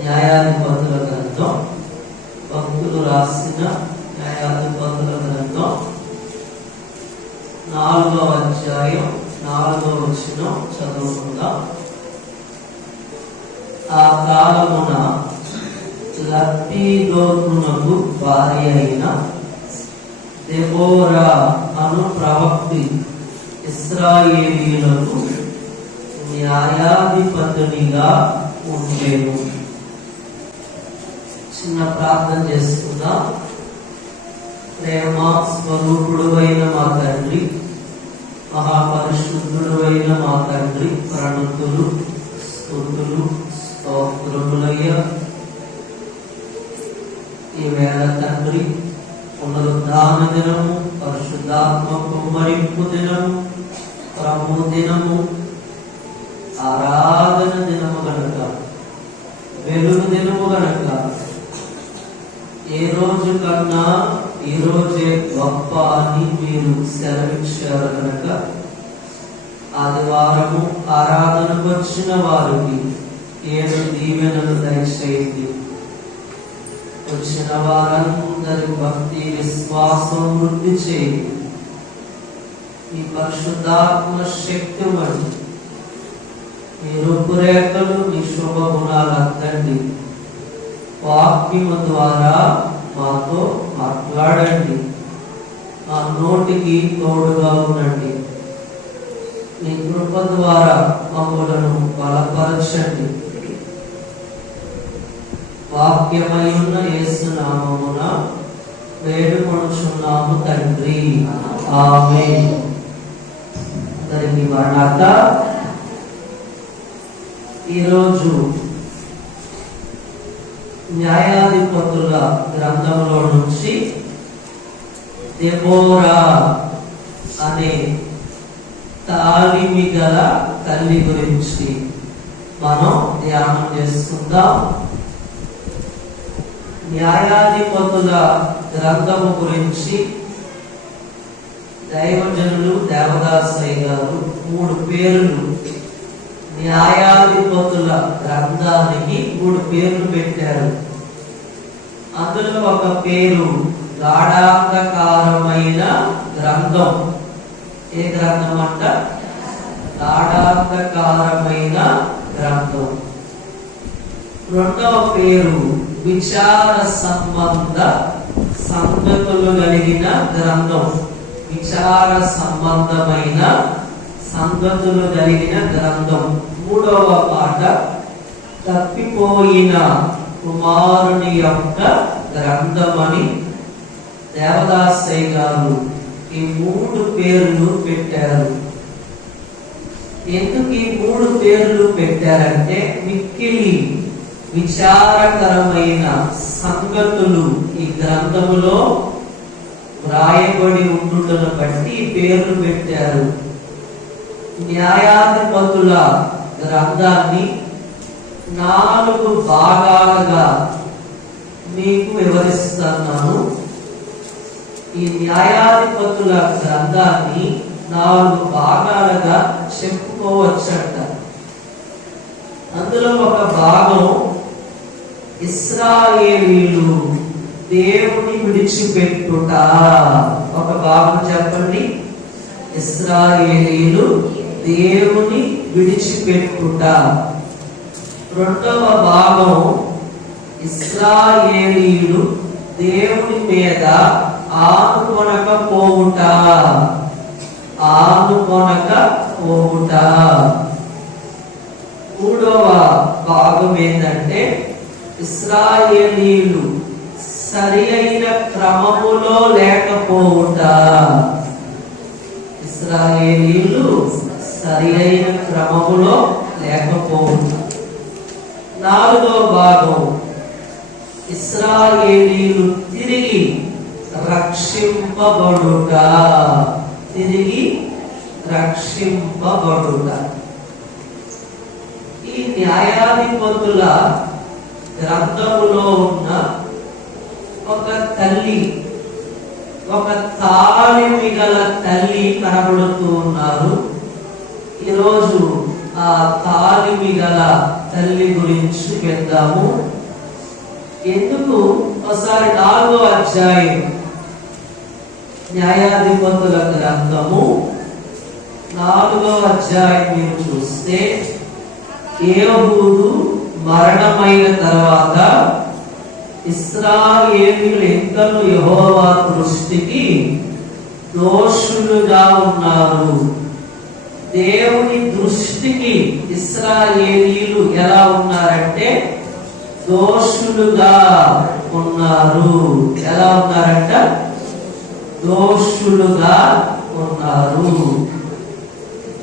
న్యాయాధిపతుల గ్రంథం, భక్తులు రాసిన న్యాయాధిపతుల గ్రంథం 4వ అధ్యాయం 4వ వచనం చదువుకుందాం. ఆ కాలమున లప్పీదోతునకు భార్య అయిన దెబోరా అను ప్రవక్తి ఇశ్రాయేలీయులకు న్యాయాధిపతునిగా ఉండేను. చిన్న ప్రార్థన చేసుకుందాం. ప్రేమ స్వరూపుడు అయిన మా తండ్రి, మహాపరిశుద్ధుడు అయిన మా తండ్రి, ప్రణతులు స్తుతులు స్తోత్రములయ్య. ఈవేళ తండ్రి పునరుద్ధాన దినము, పరిశుద్ధాత్మ కుమ్మరింపు దినము, ప్రభు దినము, ఆరాధన దినము గనక, వెలుగు దినము గనక ఏ రోజు కన్నా ఈ రోజే గొప్ప అని మీరు సెలవిచ్చారు కనుక ఆదివారము ఆరాధనకు వచ్చిన వారికి 7 దీవెనలు దయచేయండి. వచ్చిన వారందరి భక్తి విశ్వాసం వృద్ధి చేయండి. మీ పరిశుద్ధాత్మ శక్తి వల్ల మీ రూపురేఖలు, మీ శుభ గుణాలు అందండి. వాక్యము ద్వారా మాతో మాట్లాడండి. మా నోటికి తోడుగా ఉండండి. మీ కృప ద్వారా మమ్మలను బలపరచండి. వాక్యమై ఉన్న యేసు నామమున వేడుకొనుచున్నాము తండ్రి, ఆమేన్. అందరికీ మరణాత. ఈరోజు న్యాయాధిపతుల గ్రంథంలో నుంచి దెబోరా అనే తాలిమి గల తల్లి గురించి మనం ధ్యానం చేసుకుందాం. న్యాయాధిపతుల గ్రంథము గురించి దైవజనులు దేవదాసయ్య గారు 3 పేర్లు న్యాయాధిపతుల గ్రంథానికి 3 పేర్లు పెట్టారు. అందులో ఒక పేరు గాఢాంధకారమైన గ్రంథం. ఏ గ్రంథం అంట? గాఢాంధకారమైన గ్రంథం. రెండవ పేరు విచార సంబంధ సంగతులు కలిగిన గ్రంథం. విచార సంబంధమైన సంగతులు కలిగిన గ్రంథం. మూడవ మాట తప్పిపోయిన కుమారుని యొక్క గ్రంథమని దేవదాసయ్య గారు ఈ 3 పేర్లు పెట్టారు. ఎందుకు ఈ 3 పేర్లు పెట్టారంటే మిక్కిలి విచారకరమైన సంగతులు ఈ గ్రంథములో వ్రాయబడి ఉండుటను బట్టి ఈ పేర్లు పెట్టారు. న్యాయాధిపతుల గ్రంథాన్ని 4 భాగాలుగా మీకు వివరిస్తున్నాను. ఈ న్యాయాధిపతుల గ్రంథాన్ని 4 భాగాలుగా చెప్పుకోవచ్చంట. అందులో ఒక భాగం ఇశ్రాయేలీయులు దేవుని విడిచిపెట్టుట. ఒక భాగం చెప్పండి. ఇశ్రాయేలీయులు దేవుని విడిచిపెట్టుట. రెండవ భాగం ఇశ్రాయేలీయులు దేవుని మీద ఆనుకొనకపోవుట. ఆనుకొనకపోవుట. మూడవ భాగం ఏంటంటే ఇశ్రాయేలీయులు సరి అయిన క్రమములో లేకపోవుట. ఇశ్రాయేలీయులు సరి అయిన క్రమములో లేకపోవుట. నాలుగో భాగం ఇశ్రాయేలీయులు తిరిగి రక్షింపబడుట. తిరిగి రక్షింపబడుట. ఈ న్యాయాధిపతుల గ్రంథములో ఉన్న ఒక తల్లి, ఒక తాళిమి గల తల్లి కనబడుతూ ఉన్నారు. ఈరోజు ఆ తాళిమి గల తల్లి గురించి విందాము. ఎందుకు ఒకసారి 4వ అధ్యాయం న్యాయాధిపతుల గ్రంథము 4వ అధ్యాయం మీరు చూస్తే, ఏహూదు మరణమైన తర్వాత ఇశ్రాయేలీయులు ఎంతను యెహోవా దృష్టికి దోషులుగా ఉన్నారు. దేవుని దృష్టికి ఇశ్రాయేలీయులు ఎలా ఉన్నారంటే దోషులుగా ఉన్నారు. ఎలా ఉన్నారంట? దోషులుగా ఉన్నారు.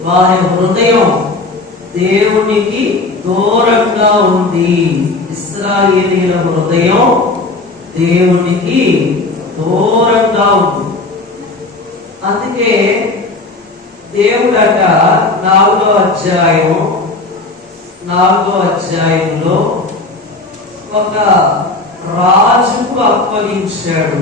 వారి హృదయం దేవునికి దూరంగా ఉంది. ఇశ్రాయేలీయుల హృదయం దేవునికి దూరంగా ఉంది. అందుకే దేవుడట 4వ అధ్యాయంలో ఒక రాజుకు అప్పగించాడు.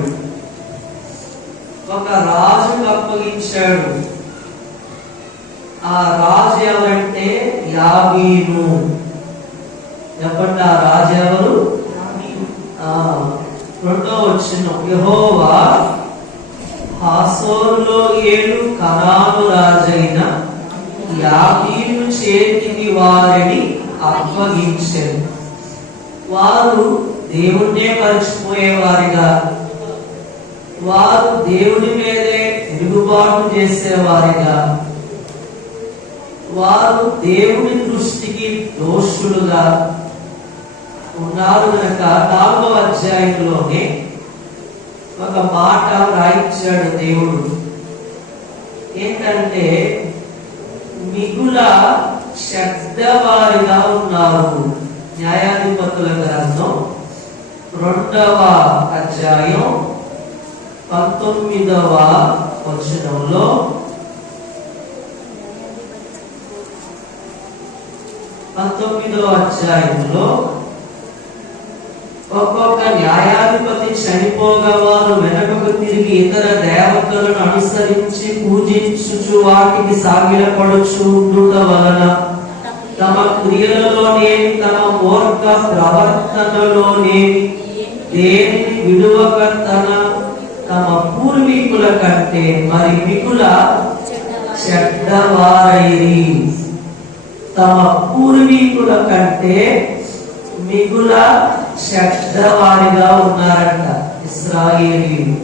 ఆ రాజు ఎవరంటే యాబీను. చెప్పండి, ఆ రాజు ఎవరు? 2వ వచనం, యెహోవా హాసోరులో 7 కనాను రాజైన యాబీను చేతికి వారిని అప్పగించారు. వారు దేవుణ్ణే మర్చిపోయేవారిగా, వారు దేవుని మీదే తిరుగుబాటు చేసేవారిగా, వారు దేవుని దృష్టికి దోషులుగా ఉన్నారు. కనుక 4వ అధ్యాయంలోనే ఒక మాట రాయించాడు దేవుడు. ఏంటంటే మిగుల చెడ్డవారిగా ఉన్నారు. న్యాయాధిపతుల గ్రంథం 2వ అధ్యాయం 19వ వచనంలో, ఒక్కొక్క న్యాయాధిపతి చనిపోగా వారు వెనకకు తిరిగి ఇతర దేవతలను అనుసరించి పూజించుచు వాటికి సాగిలపడుచు ఉండుట వలన తమ క్రియలలోనేమి తమ మూర్ఖ ప్రవర్తనలోనేమి దేనిని విడువక తమ పూర్వీకుల కంటే మరి మిగుల చెడ్డవారైరి. తమ పూర్వీకుల కంటే మిగుల చెడ్డవారిగా ఉన్నారంట ఇశ్రాయేలీయులు.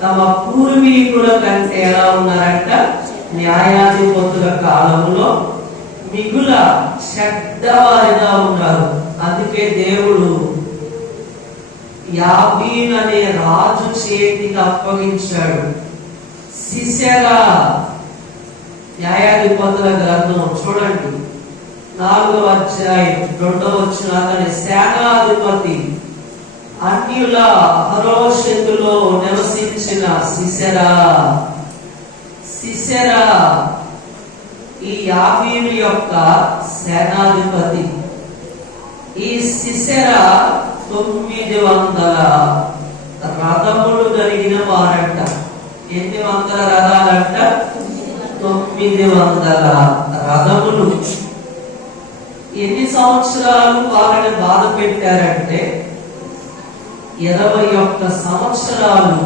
తమ పూర్వీకుల కంటే ఎలా ఉన్నారంట? న్యాయాధిపతుల కాలంలో మిగుల చెడ్డవారిగా ఉన్నారు. అందుకే దేవుడు యాబీను అనే రాజు చేతికి అప్పగించాడు. సిసెరా, న్యాయాధిపతుల గ్రంథం చూడండి 4వ అధ్యాయం 2వ వచనం, అతని సేనాధిపతి అన్యుల హరోషెతులో నివసించిన సిసెరా ఈ యాబీను యొక్క సేనాధిపతి. ఈ సిసెరా 900 రథములు కలిగిన వారంట. ఎన్ని వందల రథాలంట? 900 రథములు. ఎన్ని సంవత్సరాలు వారిని బాధ పెట్టారంటే 21 సంవత్సరాలు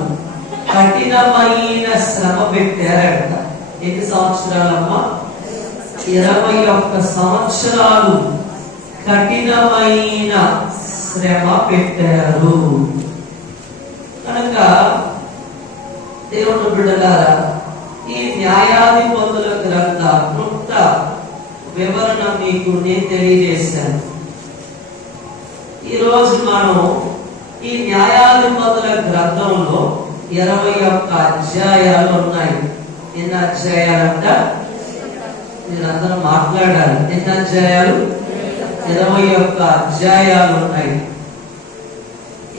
కఠినమైన శ్రమ పెట్టారంట. ఎన్ని సంవత్సరాలమ్మా? 21 సంవత్సరాలు కఠినమైన శ్రమ పెట్టారు. కనుక దేవుని బిడ్డలారా, ఈ న్యాయాధిపతుల గ్రంథ క్లుప్త వివరణ మీకు నేను తెలియజేశాను. ఈరోజు మనం ఈ న్యాయాధిపతుల గ్రంథంలో 21 అధ్యాయాలు ఉన్నాయి. ఎన్ని అధ్యాయాలంట? మీరందరూ మాట్లాడాలి. ఎన్ని అధ్యాయాలు? 21 అధ్యాయాలు ఉన్నాయి.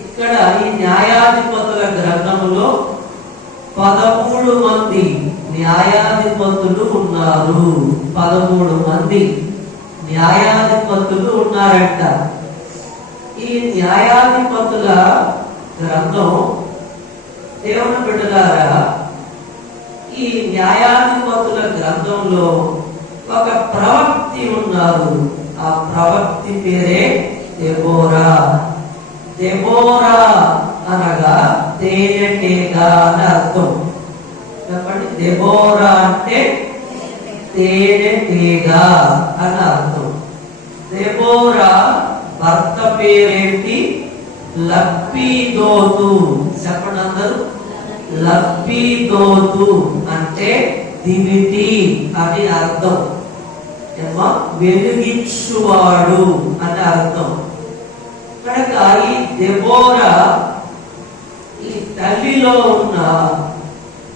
ఇక్కడ ఈ న్యాయాధిపతుల గ్రంథంలో 13 మంది న్యాయాధిపతులు ఉన్నారు. 13 మంది న్యాయాధిపతులు ఉన్నారంట. ఈ న్యాయాధిపతుల గ్రంథం దేవుని బిడ్డలారా, ఈ న్యాయాధిపతుల గ్రంథంలో ఒక ప్రవక్తి ఉన్నారు. ఆ ప్రవక్తి పేరే దెబోరా. దెబోరా అనగా తేనెటీగ అని అర్థం. చెప్పండి, దెబోరా అంటే తేనెటీగ అని అర్థం. దెబోరా భర్త పేరేంటి? లప్పీదోతు. చెప్పండి అందరూ, లప్పీదోతు అంటే దివిటి అని అర్థం. వెలిగించువాడు అని అర్థం. కనుక ఈ దెబోరా ఈ తల్లిలో ఉన్న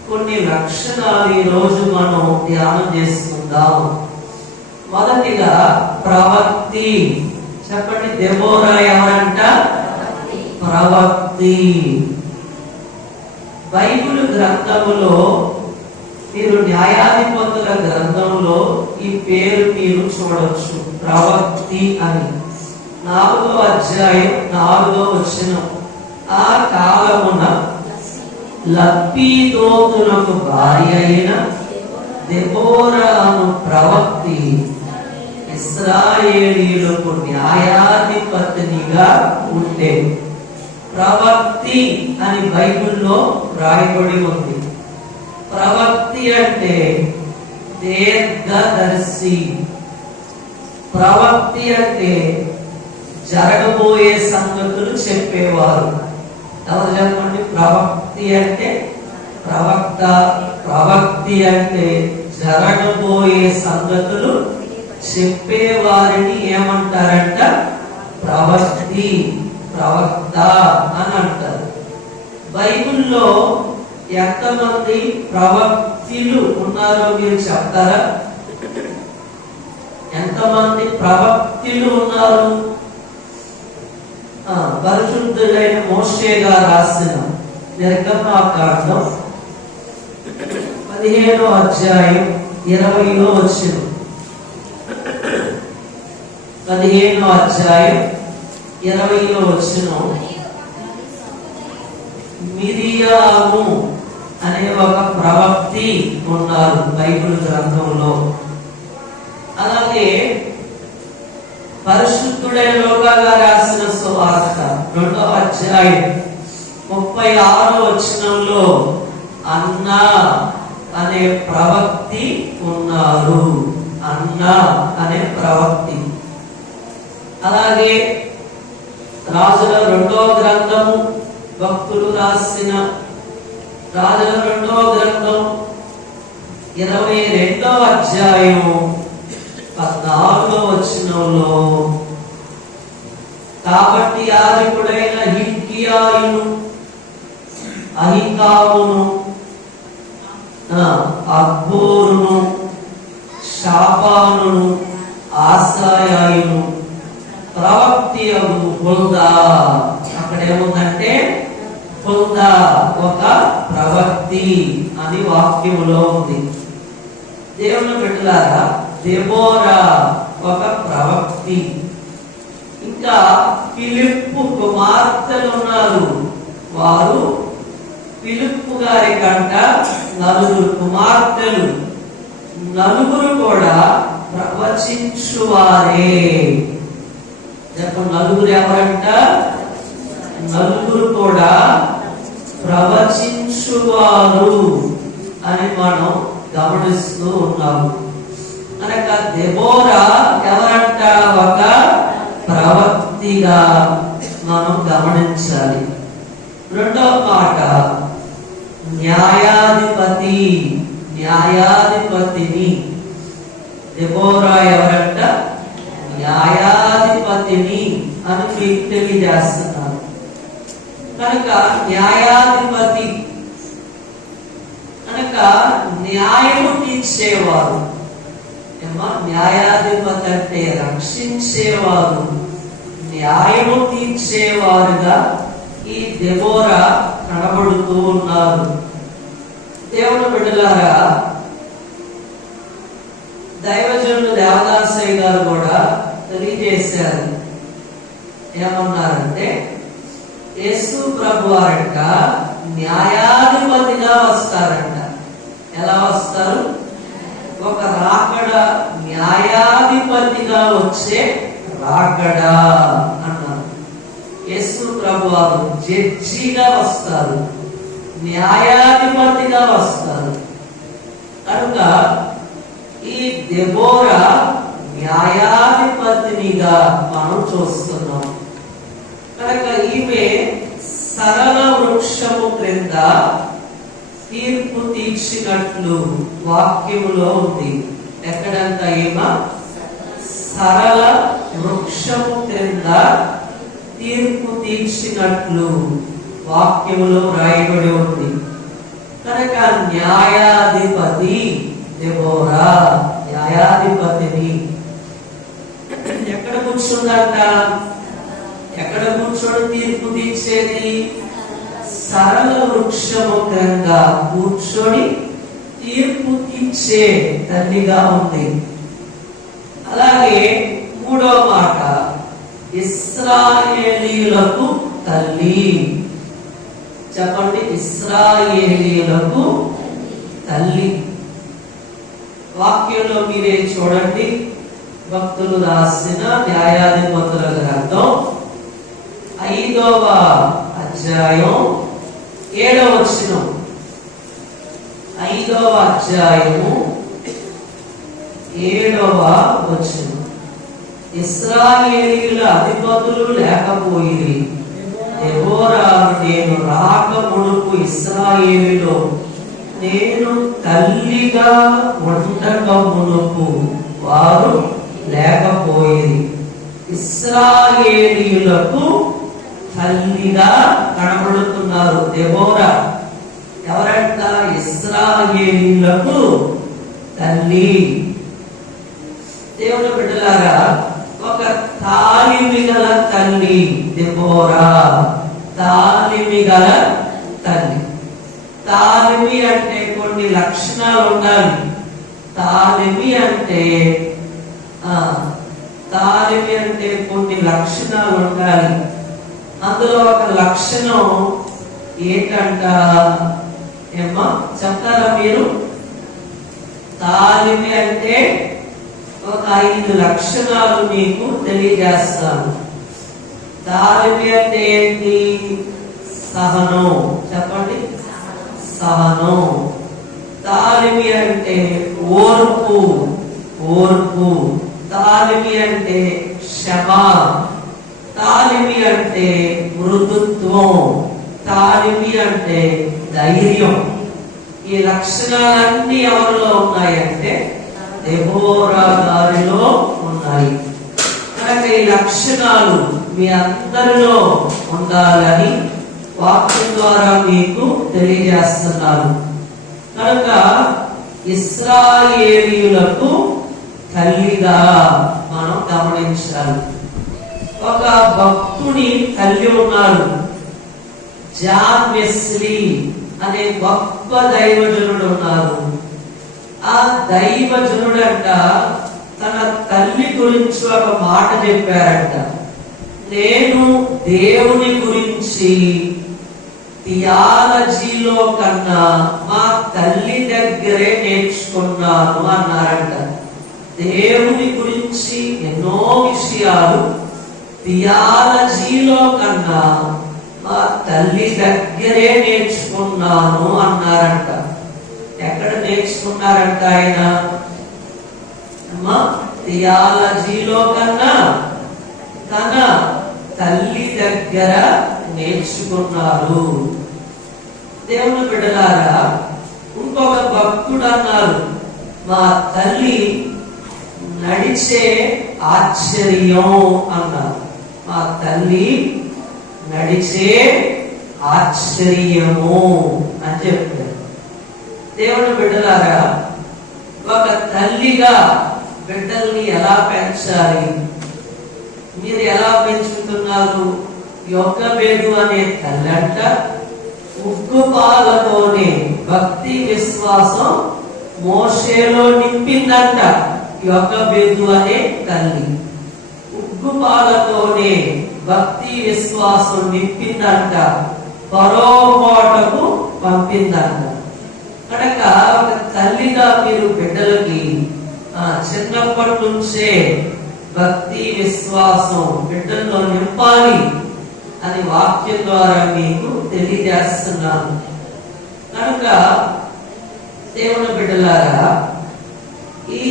కొన్ని లక్షణాలు ఈ రోజు మనం ధ్యానం చేసుకుందాం. మొదటిగా ప్రవక్తి. చెప్పండి, దెబోరా ఎవరంట? ప్రవక్తి. బైబిల్ గ్రంథములో మీరు న్యాయాధిపతుల గ్రంథంలో ఈ పేరు మీరు చూడొచ్చు, ప్రవక్తి అని. 4వ అధ్యాయం 4వ వచనం. ఆ కాలమున లప్పీదోతునకు భార్య అయిన దెబోరా అను ప్రవక్తి ఇశ్రాయేలీయులకు న్యాయాధిపతినిగా ఉండే. ప్రవక్తి అని బైబిల్లో రాయబడి ఉంది. ప్రవక్తి అంటే దీర్ఘదర్శి. ప్రవక్తి అంటే జరగబోయే సంగతులు చెప్పేవారు. ఎవరు చెప్పండి? ప్రవక్తి అంటే ప్రవక్త. ప్రవక్తి అంటే జరగబోయే సంగతులు చెప్పేవారిని ఏమంటారంట? ప్రవక్తి, ప్రవక్త అని అంటారు. బైబిల్లో ఎంతమంది ప్రవక్తులు ఉన్నారో మీరు చెప్తారా? ఎంతమంది ప్రవక్తులు ఉన్నారు? పరిశుద్ధుడైన మోషే గారు రాసిన నిర్గమాకాండం 15వ అధ్యాయం 20వ వచనం. 15వ అధ్యాయం 20వ వచనం. మిరియాము అనే ఒక ప్రవక్తి ఉన్నారు బైబిల్ గ్రంథంలో. అలాగే పరిశుద్ధుడైన లూకా గారు రాసిన సువార్త 2వ అధ్యాయం 36వ వచనంలో అన్నా అనే ప్రవక్తి ఉన్నారు. అన్నా అనే ప్రవక్తి. అలాగే రాజుల 2వ గ్రంథము, భక్తులు రాసిన రాజుల 2వ గ్రంథం 22వ అధ్యాయం 14వ వచనంలో కాబట్టి యాజకుడైన హిల్కీయాయును, అహికామును, అక్బోరును, షాపానును, ఆసాయాయును ప్రవక్తి హుల్దా. అక్కడ ఏముందంటే హుల్దా ఒక ప్రవక్తి అని వాక్యములో ఉంది. దేవుని బిడ్డలారా, దెబోరా ఒక ప్రవక్తి. ఇంకా ఫిలిప్పు కుమార్తెలు ఉన్నారు. వారు ఫిలిప్పు గారి కంట 4 కుమార్తెలు. 4 కూడా ప్రవచించువారే. చెప్పండి, 4 ఎవరంట? 4 కూడా ప్రవచించువారు అని మనం గమనిస్తూ ఉన్నాము. కనుక దెబోరా ఎవరంట? ఒక ప్రవక్తిగా మనం గమనించాలి. 2వ మాట న్యాయాధిపతి. న్యాయాధిపతిని. దెబోరా ఎవరంట? న్యాయాధిపతిని అని మీకు తెలియజేస్తున్నారు. కనుక న్యాయాధిపతి కనుక న్యాయము తీర్చేవారు. న్యాయాధిపతి అంటే రక్షించేవారు, న్యాయము తీర్చేవారుగా ఈ దెబోరా కనబడుతూ ఉన్నారు. దేవుని బిడ్డలారా, దైవజనుడు దేవదాసయ్య గారు కూడా తెలియజేశారు. ఏమన్నారంటే యేసు ప్రభు వారంట న్యాయాధిపతిగా వస్తారంట. ఎలా వస్తారు? ఒక రాకడ న్యాయాధిపతిగా వచ్చే రాకడా అన్నారు. యేసు ప్రభువారు జడ్జిగా వస్తారు, న్యాయాధిపతిగా వస్తారు. కనుక ఈ దెబోరా న్యాయాధిపతినిగా మనం చూస్తున్నాం. కనుక ఈమె సరళ వృక్షము క్రింద తీర్పు తీర్చినట్లు వాక్యములో ఉంది. ఎక్కడంతా ఈమె సరళ వృక్షము క్రింద తీర్పు తీర్చినట్లు వాక్యములో రాయబడి ఉంది. కనుక న్యాయాధిపతి దెబోరా, న్యాయాధిపతిని. ఎక్కడ కూర్చుందంట? ఎక్కడ కూర్చొని తీర్పు తీర్చేది? సరళ వృక్షము క్రింద కూర్చొని తీర్పు తీర్చే తల్లిగా ఉంది. అలాగే మూడో మాట, ఇశ్రాయేలీయులకు తల్లి. చెప్పండి, ఇశ్రాయేలీయులకు తల్లి. వాక్యంలో మీరే చూడండి, భక్తులు రాసిన న్యాయాధిపతుల గ్రంథం 5వ అధ్యాయం 7వ వచనం. 5వ అధ్యాయము 7వ వచనం. ఇశ్రాయేలీయుల అధిపతులు లేకపోయి దెబోరా, నేను రాక మునుపు ఇశ్రాయేలులో నేను తల్లిగా ఉండక మునుపు వారు లేకపోయి. ఇశ్రాయేలీయులకు తల్లిగా కనబడుతున్నారు దెబోరా. ఎవరంట? ఇశ్రాయేలీయులకు తల్లి. దేవుని బిడ్డలారా, ఒక తాలిమి గల తల్లి దెబోరా. తాలిమి గల తల్లి. తాలిమి అంటే కొన్ని లక్షణాలు ఉండాలి. తాలిమి అంటే కొన్ని లక్షణాలు ఉండాలి. అందులో ఒక లక్షణం ఏంటంట? ఏమ్మా చెప్తారా మీరు? తాలిమి అంటే ఒక 5 లక్షణాలు మీకు తెలియజేస్తాను. తాలిమి అంటే ఏంటి? సహనం. చెప్పండి, సహనం. తాలిమి అంటే ఓర్పు. ఓర్పు. తాలిమి అంటే క్షమ. తాలిమి అంటే మృదుత్వం. తాలిమి అంటే ధైర్యం. ఈ లక్షణాలన్నీ ఎవరిలో ఉన్నాయంటే దెబోరా గారిలో ఉన్నాయి. కనుక ఈ లక్షణాలు మీ అందరిలో ఉండాలని వాక్యం ద్వారా మీకు తెలియజేస్తున్నారు. కనుక ఇశ్రాయేలీయులకు తల్లిగా మనం గమనించాలి. ఒక భక్తుని తల్లి ఉన్నాడు, జాన్ వెస్లీ అనే గొప్ప దైవజనుడు ఉన్నారు. ఆ దైవజనుడంట తన తల్లి గురించి ఒక మాట చెప్పారంట. నేను దేవుని గురించి థియాలజీలో కన్నా మా తల్లి దగ్గరే నేర్చుకున్నాను అన్నారంట. దేవుని గురించి ఎన్నో విషయాలు థియాలజీలో కన్నా మా తల్లి దగ్గరే నేర్చుకున్నాను అన్నారంట. ఎక్కడ నేర్చుకున్నారంట ఆయన? థియాలజీలో కన్నా తన తల్లి దగ్గర నేర్చుకున్నారు. దేవుని బిడ్డలారా, ఇంకొక భక్తుడు అన్నారు, మా తల్లి నడిచే ఆశ్చర్యం అన్నారు. మా తల్లి నడిచే ఆశ్చర్యము అని చెప్పారు. దేవుని బిడ్డలారా, ఒక తల్లిగా బిడ్డల్ని ఎలా పెంచాలి? మీరు ఎలా పెంచుతున్నారు? యొక్కబేదు అనే తల్లంట ఉగ్గుపాలతోనే భక్తి విశ్వాసం మోషేలో నింపిందంట. యొక్కబేదు అనే తల్లి ఉగ్గుపాలతోనే భక్తి విశ్వాసం నింపిందంట. ఫరో కోటకు పంపిందంట. కనుక ఒక తల్లిగా మీరు బిడ్డలకి చిన్నప్పటి నుంచే భక్తి విశ్వాసం బిడ్డల్లో నింపాలి అని వాక్యం ద్వారా మీకు తెలియజేస్తున్నాను. కనుక దేవుని బిడ్డలారా, ఈ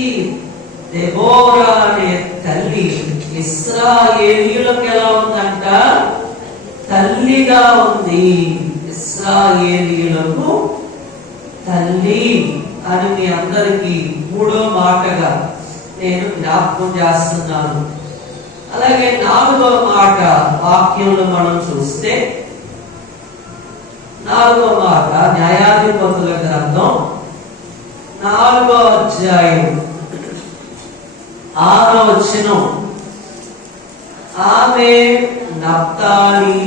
దెబోరా అనే తల్లి ఇశ్రాయేలీయులకు ఎలా ఉందంట? తల్లిగా ఉంది. ఇశ్రాయేలీయులకు తల్లి అని మీ అందరికీ మూడో మాటగా నేను జ్ఞాపకం చేస్తున్నాను. అలాగే నాలుగో మాట వాక్యంలో మనం చూస్తే, నాలుగో మాట న్యాయాధిపతుల గ్రంథం 4వ అధ్యాయం 6వ వచనం. ఆమె నఫ్తాలి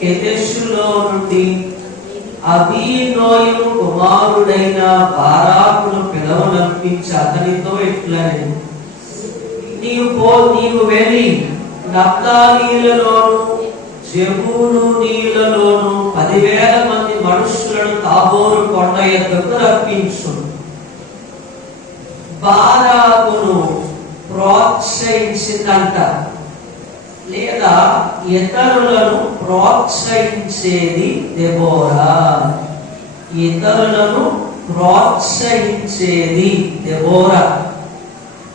కెదెషులో నుండి అబీనోయము కుమారుడైన బారాకును పిలవనంపించి అతనితో ఇట్లని, నీవు వెళ్ళి నఫ్తాలీలలోను జెబూలూనీలలోను 10,000 మంది మనుషులను తాబోరు కొండ యొద్దకు రప్పించు. బారాకును ప్రోత్సహించిందంట, లేదా ఇతరులను ప్రోత్సహించేది దెబోరా. ఇతరులను ప్రోత్సహించేది దెబోరా.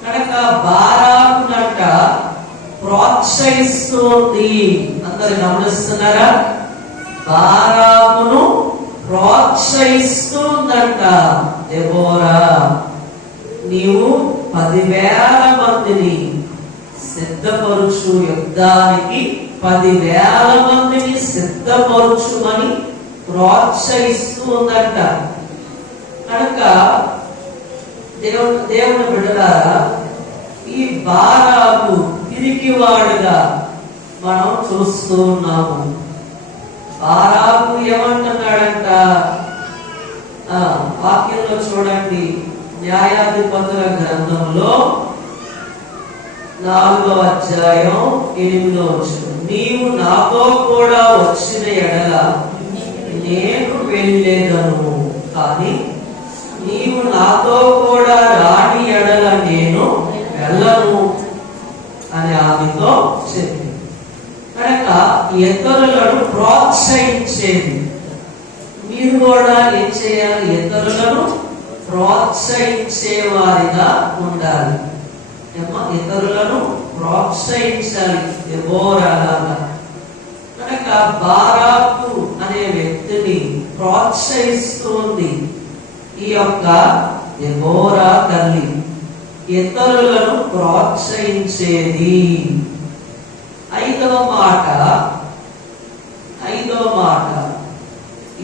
కనుక బారాకునంట ప్రోత్సహిస్తుంది. అందరు గమనిస్తున్నారా? బారాకును ప్రోత్సహిస్తుందంట దెబోరా. నీవు 10,000 మందిని సిద్ధపరుచు, యుద్ధానికి 10,000 మందిని సిద్ధపరుచుమని ప్రోత్సహిస్తూ ఉందంట. కనుక దేవుని బిడ్డలారా, ఈ బారాకు పిరికివాడుగా మనం చూస్తూ ఉన్నాము. బారాకు ఏమంటున్నాడంట? వాక్యంలో చూడండి, న్యాయాధిపతుల గ్రంథంలో 4వ అధ్యాయం 8వ వచనం. నీవు నాతో కూడా వచ్చిన ఎడల నేను వెళ్ళేదను, కానీ నీవు నాతో కూడా రాని ఎడల నేను వెళ్ళను అని ఆమెతో చెప్పింది. కనుక ఇతరులను ప్రోత్సహించేది. మీరు కూడా ఏం చేయాలి? ఇతరులను ప్రోత్సహించే వారిగా ఉండాలి. ఇతరులను ప్రోత్సహించాలి దెబోరాలాగా. కనుక బారాకు అనే వ్యక్తిని ప్రోత్సహిస్తుంది ఈ యొక్క దెబోరా తల్లి. ఇతరులను ప్రోత్సహించేది. ఐదవ మాట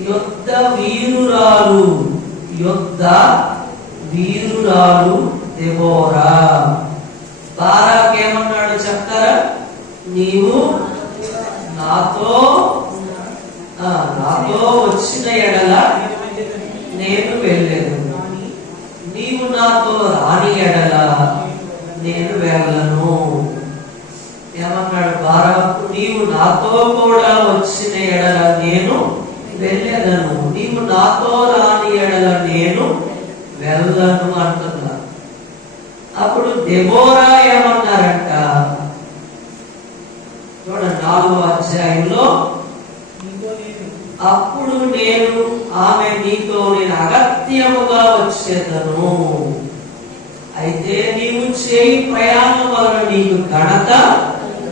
యుద్ధ వీరురాలు. యుద్ధ వీరురాలు దెబోరా. బారాకు ఏమన్నాడు చెప్తారా? నీవు నాతో వచ్చిన ఎడల నేను వెళ్ళేది, నీవు నాతో రాని ఎడల నేను వెళ్ళను. ఏమన్నాడు బారాకు? నీవు నాతో కూడా వచ్చిన ఎడల నేను వెళ్ళేదను, నీవు నాతో రాని ఎడల నేను వెళ్ళను అంటున్నారు. అప్పుడు దెబోరా ఏమన్నారంట? చూడండి 4వ అధ్యాయంలో, అప్పుడు నేను ఆమె నీతో నేను అగత్యముగా వచ్చేదను, అయితే నీవు చేయి ప్రయాణం వలన నీకు ఘనత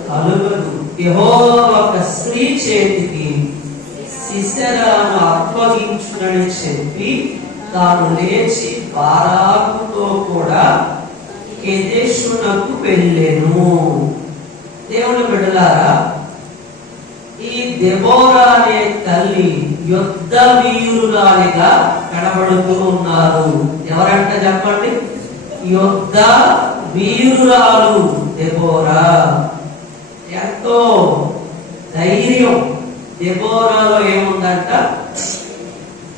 కలుగదు. యెహోవా ఒక స్త్రీ చేతికి సిసెరాను అప్పగించునని చెప్పి తాను లేచి బారాకుతో కూడా కెదెషునకు వెళ్ళెను. దేవుని బిడ్డలారా, ఈ దెబోరా అనే తల్లి యుద్ధ వీరురాలిగా కనబడుతూ ఉన్నారు. ఎవరంట చెప్పండి? యుద్ధ వీరురాలు దెబోరా. ఎంతో ధైర్యం దెబోరాలో ఏముందంట?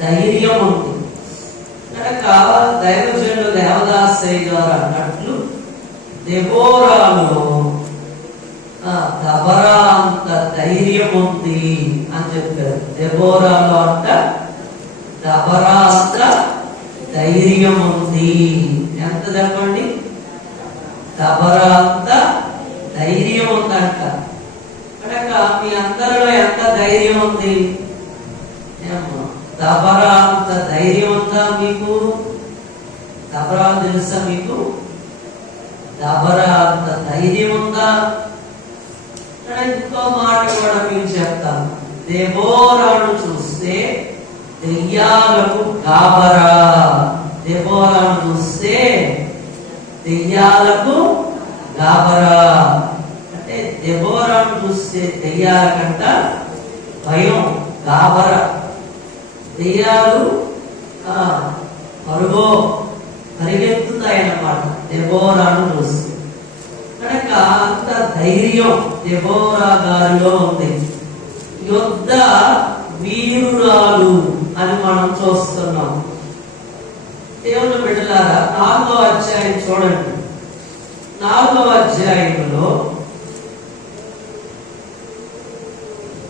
ధైర్యం ఉంది. కనుక దైవజనుడు దేవదాసయ్య గారు అన్నట్లు దెబోరాలో దబరా అంత ధైర్యం ఉంది అని చెప్పారు. దెబోరాలో అంట దబరా అంత ధైర్యం ఉంది. ఎంత చెప్పండి? అందరిలో ఎంత ధైర్యం ఉంది? దబరా అంత ధైర్యం ఉందా మీకు? దబరా తెలుసా మీకు? దబరా అంత ధైర్యం ఉందా? ఇంకో మాట కూడా మీకు చెప్తాను. దెబోరాను చూస్తే దెయ్యాలకు గాబరా. దెబోరాను చూస్తే దెయ్యాలకు గాబరా. అంటే దెబోరాను చూస్తే దెయ్యాలకంట భయం, గాబరా. దెయ్యాలు పరిగెత్తుతాయన్నమాట దెబోరాను చూస్తే. కనుక అంత ధైర్యం దెబోరా గారిలో ఉంది. యుద్ధ వీరురాలు అని మనం చూస్తున్నాం. దేవుని బిడ్డలారా, 4వ అధ్యాయం చూడండి. 4వ అధ్యాయంలో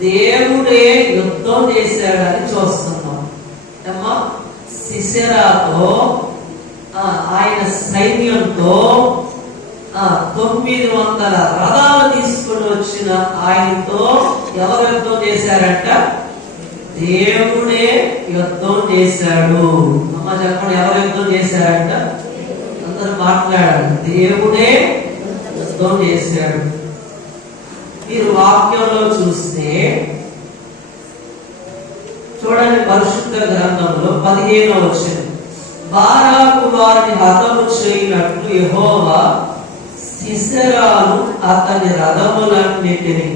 దేవుడే యుద్ధం చేశాడని చూస్తున్నాం. అమ్మా, సిసెరాతో ఆయన సైన్యంతో 900 రథాలు తీసుకుని వచ్చిన ఆయనతో ఎవరు యుద్ధం చేశారంట? దేవుడే యుద్ధం చేశాడు. అమ్మ చెప్పండి, ఎవరు యుద్ధం చేశారంట? అందరూ మాట్లాడారు. దేవుడే యుద్ధం చేశాడు. మీరు వాక్యంలో చూస్తే చూడండి, పరిశుద్ధ గ్రంథంలో 15వ వచనం, బారాకు వారిని హతము చేయనట్లు యెహోవా సిసెరాను అతని రథములన్నిటిని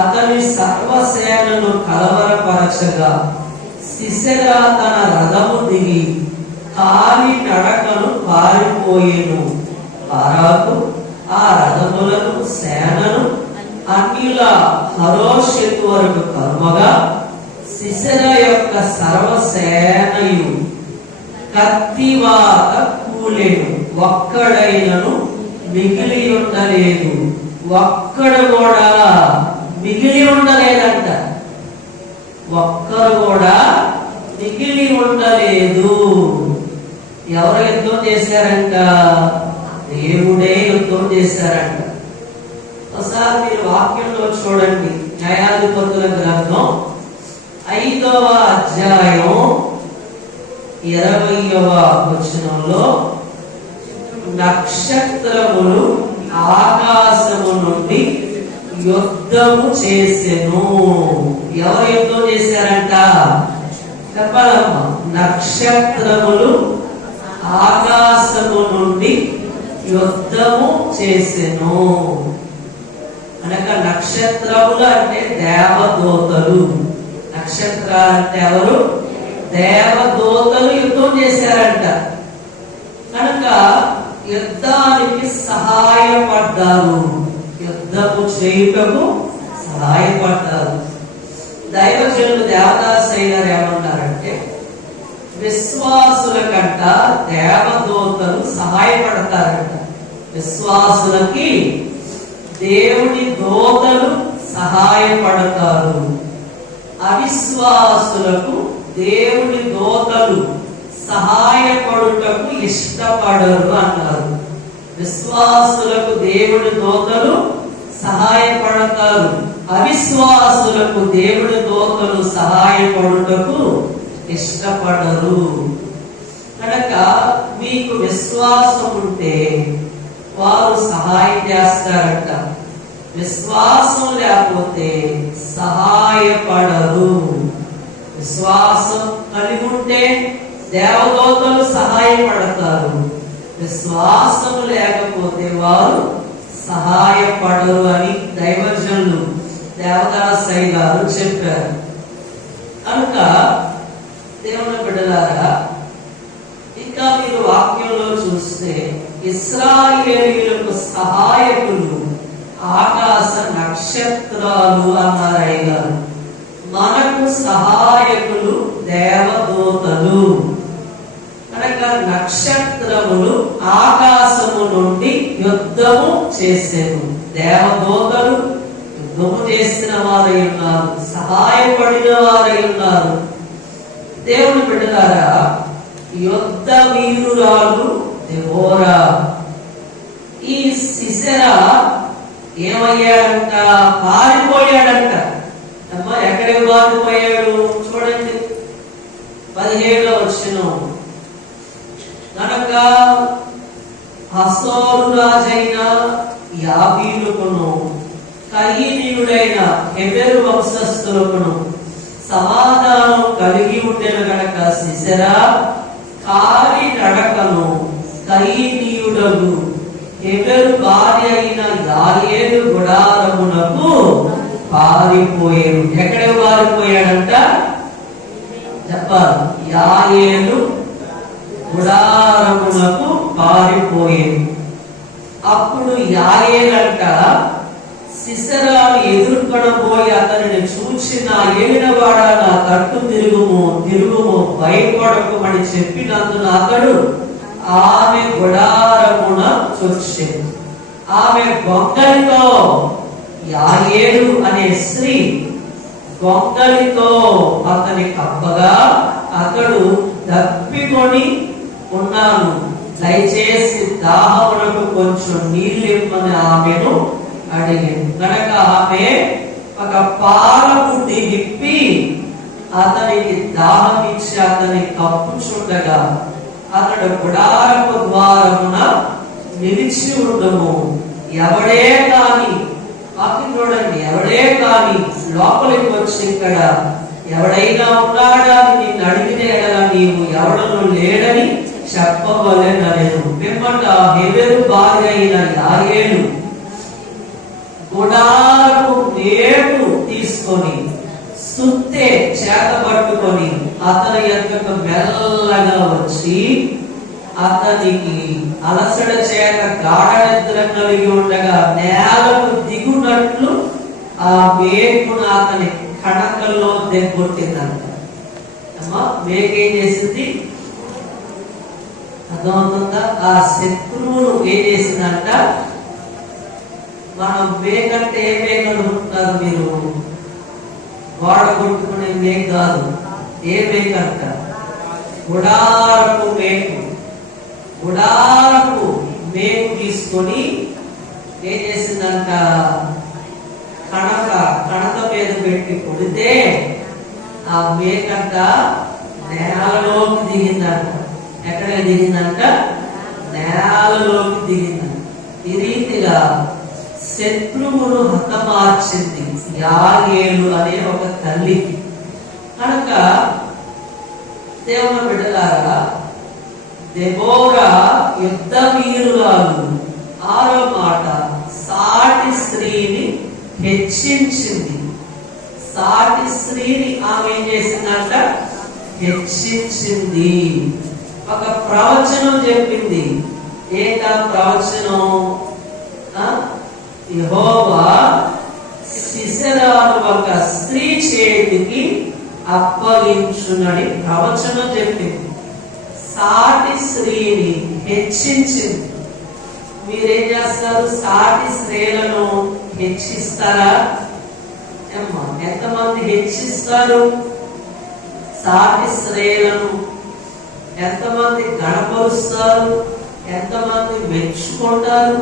అతని సర్వసేనను కలవరపరచగా సిసెరా తన రథము దిగి కాలి నడకను పారిపోయేను. బారాకు ఆ రథములను సేనను అన్నిల హరోషెతు వరకు కర్మగా సిసెరా యొక్క సర్వసేనయు కత్తివాత కూలెను. ఒక్కడైనను మిగిలి ఉండలేదు. ఒక్కడు కూడా మిగిలి ఉండలేదంట. ఒక్కరు కూడా మిగిలి ఉండలేదు. ఎవరు యుద్ధం చేశారంట? దేవుడే యుద్ధం చేశారంట. ఒకసారి మీరు వాక్యంలో చూడండి, న్యాయాధిపతుల గ్రంథం 5వ అధ్యాయం 20వ వచనంలో, నక్షత్రములు ఆకాశము నుండి యుద్ధము చేసెను. ఎవరు యుద్ధం చేశారంట? చెప్పాలమ్మా. నక్షత్రములు ఆకాశము నుండి యుద్ధము చేసెను. అనగా నక్షత్రములు అంటే దేవదూతలు. నక్షత్రాలు అంటే ఎవరు? దేవదూతలు యుద్ధం చేశారంట. కనుక యుద్ధానికి సహాయపడ్డారు, యుద్ధము చేయుటకు సహాయపడ్డారు. దైవజనులు దేవదాసయ్య గారు ఏమన్నారంటే, విశ్వాసుల కంట దేవదూతలు సహాయపడతారంట. విశ్వాసులకి దేవుని దూతలు సహాయపడతారు, అవిశ్వాసులకు దేవుని దూతలు సహాయపడుటకు ఇష్టపడరు అన్నారు. విశ్వాసులకు దేవుని దూతలు సహాయపడతారు, అవిశ్వాసులకు దేవుని దూతలు సహాయపడుటకు ఇష్టపడరు. కనుక మీకు విశ్వాసం ఉంటే వారు సహాయం చేస్తారంట. విశ్వాసం లేకపోతే సహాయపడరు. విశ్వాసం కలిగి ఉంటే దేవదూతలు సహాయపడతారు, విశ్వాసం లేకపోతే వారు సహాయపడరు అని దైవజనులు దేవదాసయ్య గారు చెప్పారు. కనుక దేవుని బిడ్డలారా, ఇంకా మీరు వాక్యంలో చూస్తే ఇశ్రాయేలీయులకు సహాయకులు ఆకాశ నక్షత్రాలు అన్నారు అయ్య గారు. మనకు సహాయకులు దేవదూతలు. కనుక నక్షత్రములు ఆకాశము నుండి యుద్ధము చేసేను. దేవదూతలు యుద్ధము చేసిన వారై ఉన్నారు, సహాయపడిన వారై ఉన్నారు. దేవుని బిడ్డలారా, యుద్ధ వీరురాలు దెబోరా. ఈ సిసెరా ఏమయ్యాడంట? పారిపోయాడంట. అమ్మా, ఎక్కడికి పారిపోయాడు? చూడండి 17వ వచనం. కనుక హసోరు రాజైన యాబీనుకును కయీనీయుడైన హెబెరు వంశస్థులకును సమాధానం కలిగి ఉండెను గనక సిసెరా కాలి నడకను కయీనీయుడగు హెబెరు భార్య అయిన యాయేలు గుడారమునకు పారిపోయాడు. ఎక్కడికి పారిపోయాడంట? చెప్పాలి. యాయేలు గుడారమునకు పారిపోయాడు. అప్పుడు యాయేలంట సిసెరాను ఎదుర్కొనబోయి అతనిని చూచి, నా ఏలినవాడ, నా తట్టు తిరుగుము భయపడకమని చెప్పినందున అతడు ఆమె గుడారమున చొచ్చెను. ఆమె గొంగలితో, యాయేలు అనే స్త్రీ గొంగలితో అతని కప్పగా అతడు తప్పికొని ఉన్నాను, దయచేసి దాహమునకు కొంచెం నీళ్ళిమ్మని ఆమెను అడిగాను. కనుక ఆమె ఒక పాల బుడ్డి విప్పి అతనికి దాహం ఇచ్చి అతని కప్పుచుండగా అతడు గుడారపు ద్వారమున నిలిచి ఉండము. ఎవడే కాని చూడండి, ఎవడే కాని లోపలికి వచ్చి ఇక్కడ ఎవడైనా ఉన్నాడా అని నిన్ను అడిగిన ఎడల నీవు ఎవడను లేడని చెప్పవలెననెను. పిమ్మట హెబెరు భార్య అయిన యాయేలు గుడారపు మేకు తీసుకొని సుత్తె చేత పట్టుకొని అతని యొక్కకు మెల్లగా వచ్చి అతనికి అలసట చేత గాఢ నిద్ర కలిగి ఉండగా నేలకు దిగునట్లు ఆ మేకును అతని కణకల్లో దెబ్బొట్టిందంట. అమ్మా, మేకేం చేసింది? అర్థమవుతుందా? ఆ శత్రువును ఏం చేసిందంట? మనం మేకంటే ఏ మేక అనుకుంటున్నారు మీరు? గోడ కొట్టుకునే మేక కాదు. ఏ మేక అంట? గుడారపు మేకు. గుడారపు మేకు తీసుకొని ఏం చేసిందంట? కణక మీద పెట్టి కొడితే ఆ మేకంట నేలలోకి దిగిందంట. ఎక్కడ దిగిందంట? నేలలోకి దిగిందంట. ఈ రీతిగా శత్రువును హతమార్చింది యాయేలు అనే ఒక తల్లి. కనుక దేవుని బిడ్డలారా, దెబోరా యుద్ధ వీరురాలు. 6వ మాట, సాటి స్త్రీని హెచ్చించింది. సాటి స్త్రీని ఆమె ఏం చేసిందంట? హెచ్చించింది. ఒక ప్రవచనం చెప్పింది. ఏంటా ప్రవచనం? యెహోవా సిసెరాను ఒక స్త్రీ చేతికి అప్పగించునని ప్రవచనం చెప్పింది. సాటి స్త్రీని హెచ్చించింది. మీరేం చేస్తారు? సాటి స్త్రీలను హెచ్చిస్తారా? ఎంతమంది హెచ్చిస్తారు? సాటి స్త్రీలను ఎంతమంది గణపరుస్తారు? ఎంతమంది మెచ్చుకుంటారు?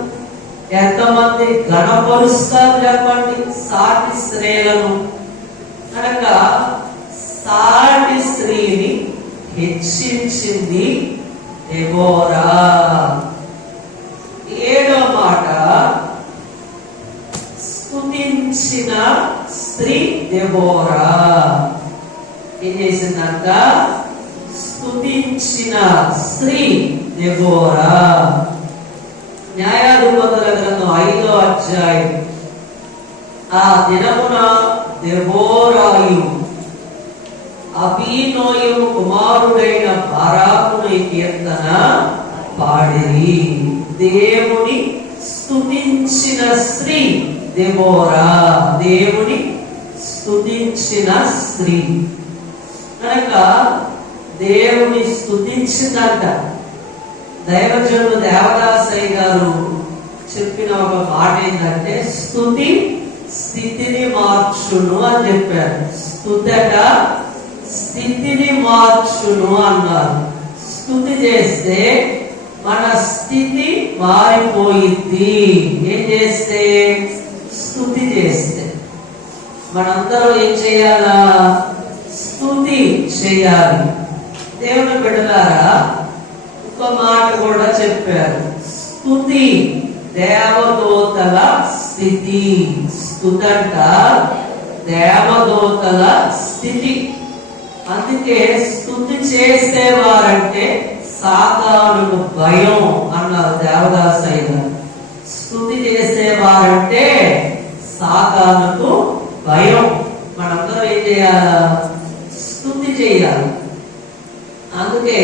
ఎంతమంది గణపరుస్తారు? చెప్పండి. సాటి స్త్రీలను. కనుక సాటి స్త్రీని హెచ్చించింది దెబోరా. 7వ మాట, స్తుతించిన స్త్రీ దెబోరా. ఏం చేసిందంట? స్తుతించిన స్త్రీ దెబోరా. న్యాయాధిపతుల గ్రంథం 5వ అధ్యాయం. ఆ దినమున దెబోరాయు అబీనోయము కుమారుడైన బారాకుని కీర్తన పాడిరి. దేవుని స్తుతించిన స్త్రీ దెబోరా. దేవుని స్తుతించిన స్త్రీ. కనుక దేవుని స్తుతించిందంట. దైవజనుడు దేవదాసయ్య గారు చెప్పిన ఒక మాట ఏంటంటే, స్తుతి స్థితిని మార్చును అని చెప్పారు. స్తుతట స్థితిని మార్చును అన్నారు. స్తుతి చేస్తే మన స్థితి మారిపోయింది. ఏం చేస్తే? స్తుతి చేస్తే. మనందరం ఏం చేయాలా? స్తుతి చేయాలి. దేవుని బిడ్డలారా, ఒక మాట కూడా చెప్పారు, స్తుతి దేవదూతల స్థితి. స్తుతంట దేవదూతల స్థితి. అందుకే స్తుతి చేసేవారంటే సాతానుకు భయం అన్నారు దేవదాసయ్య గారు. స్తుతి చేసేవారంటే సాతానుకు భయం. మనందరం ఏం చేయాలా? స్తుతి చేయాలి. అందుకే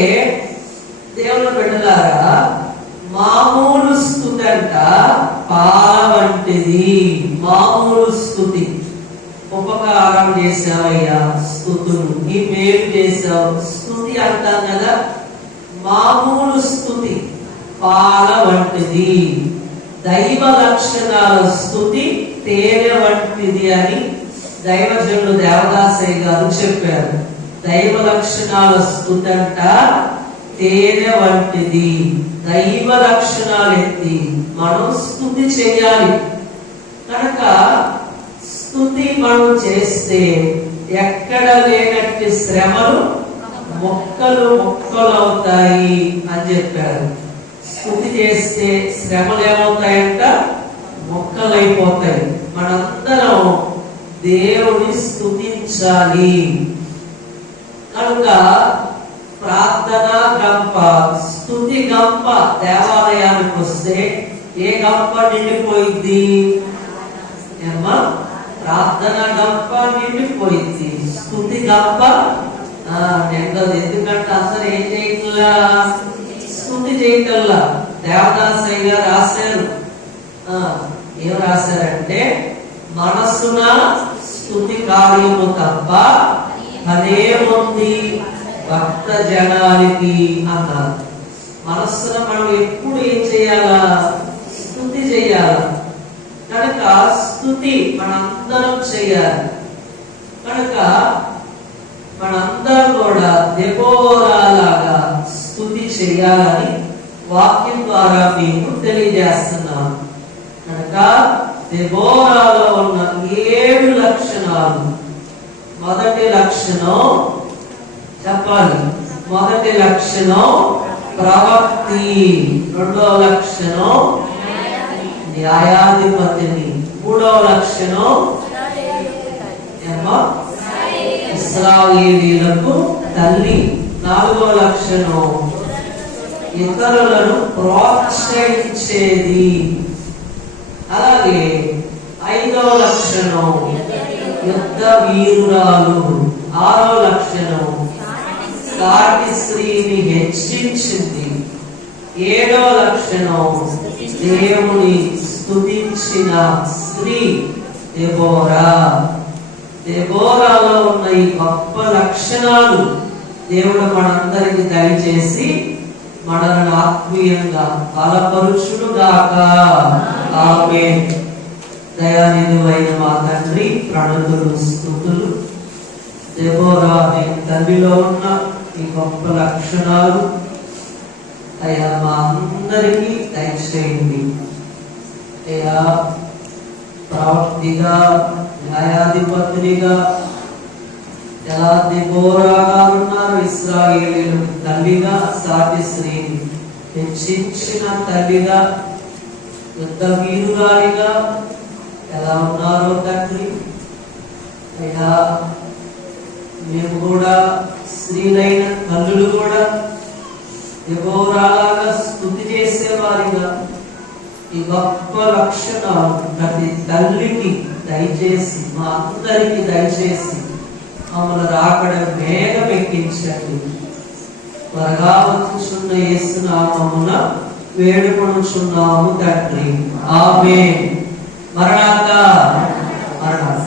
దేవుని బిడ్డలారా, మామూలు స్తుతి అంట పాల వంటిది. మామూలు స్తుతి, ఉపకారం చేసావయ్యా స్తుతులు, ఈ మేలు చేసావు స్తుతి అంటాం కదా. మామూలు స్తుతి పాల వంటిది. దైవ లక్షణాల స్తుతి తేనె వంటిది అని దైవజనుడు దేవదాసయ్య గారు చెప్పారు. దైవ లక్షణాల స్తుతి అంట తేనె వంటిది. దైవ లక్షణాలు ఎత్తి మనం స్తుతి చేయాలి. కనుక స్తుతి మనం చేస్తే ఎక్కడ లేనట్టి శ్రమలు మొక్కలు మొక్కలు అవుతాయి అని చెప్పారు. స్తుతి చేస్తే శ్రమలు ఏమవుతాయంట? మొక్కలైపోతాయి. మనందరం దేవుని స్తుతించాలి. కనుక ప్రార్థన గంప, స్తుతి గంప దేవాలయానికి వస్తే ఏ గంప నిండిపోయింది? ఏమ్మా? ప్రార్థన గంప నిండిపోయింది. స్తుతి గంప నిండదు. ఎందుకంటే అసలు ఏం చేయట్లా? స్తుతి చేయటల్లా. దేవదాసయ్య గారు రాశారు. ఏం రాశారంటే, మనసున స్తుతి కార్యము తప్ప అదేముంది భక్త జనానికి అన్నారు. మనస్సున మనం ఎప్పుడు ఏం చేయాలా? స్తుతి చేయాలా. కనుక స్తుతి మనందరం చేయాలి. కనుక మనందరం కూడా దెబోరాలాగా స్తుతి చేయాలని వాక్యం ద్వారా మీకు తెలియజేస్తున్నాను. కనుక దెబోరాలో ఉన్న 7 లక్షణాలు. మొదటి లక్షణం చెప్పాలి. మొదటి లక్షణం ప్రవక్తి. రెండవ లక్షణం న్యాయాధిపతిని. మూడవ లక్షణం ఇశ్రాయేలీయులకు తల్లి. నాలుగవ లక్షణం ఇతరులను ప్రోత్సహించేది. అలాగే ఐదవ లక్షణం యుద్ధ వీరురాలు. ఆరవ లక్షణం సాటి స్త్రీని హెచ్చించింది. ఏడవ లక్షణం దేవుని స్తుతించిన స్త్రీ దెబోరా. దెబోరాలో ఉన్న ఈ గొప్ప లక్షణాలు దేవుడు మనందరికి దయచేసి మనల్ని ఆత్మీయంగా బలపరుచునుగాక. ఆమేన్. దయానిధివైన మా తండ్రి, ప్రణతులు స్తుతులు. దెబోరా అనే తల్లిలో ఉన్న ఈ గొప్ప లక్షణాలు అయ్యా మా అందరికీ దయచేయండి. అయ్యా ప్రవక్తిగా, న్యాయాధిపతినిగా ఎలా దెబోరా గారు ఉన్నారు, ఇశ్రాయేలీయులకు తల్లిగా, సాటి స్త్రీని హెచ్చించిన తల్లిగా, యుద్ధ వీరురాలిగా ఎలా ఉన్నారో తండ్రి. అయ్యా మేము కూడా స్త్రీలైన తల్లులు కూడా దెబోరాలాగా స్తుతి చేసేవారిగా ఈ గొప్ప లక్షణాలు ప్రతి తల్లికి దయచేసి, మా అందరికి దయచేసి మమ్మల్ని రాకడ వేగం ఎక్కించండి. త్వరగా వచ్చుచున్న యేసు నామమున వేడుకొనుచున్నాము తండ్రి. ఆమేన్. మరణాత మరణాత.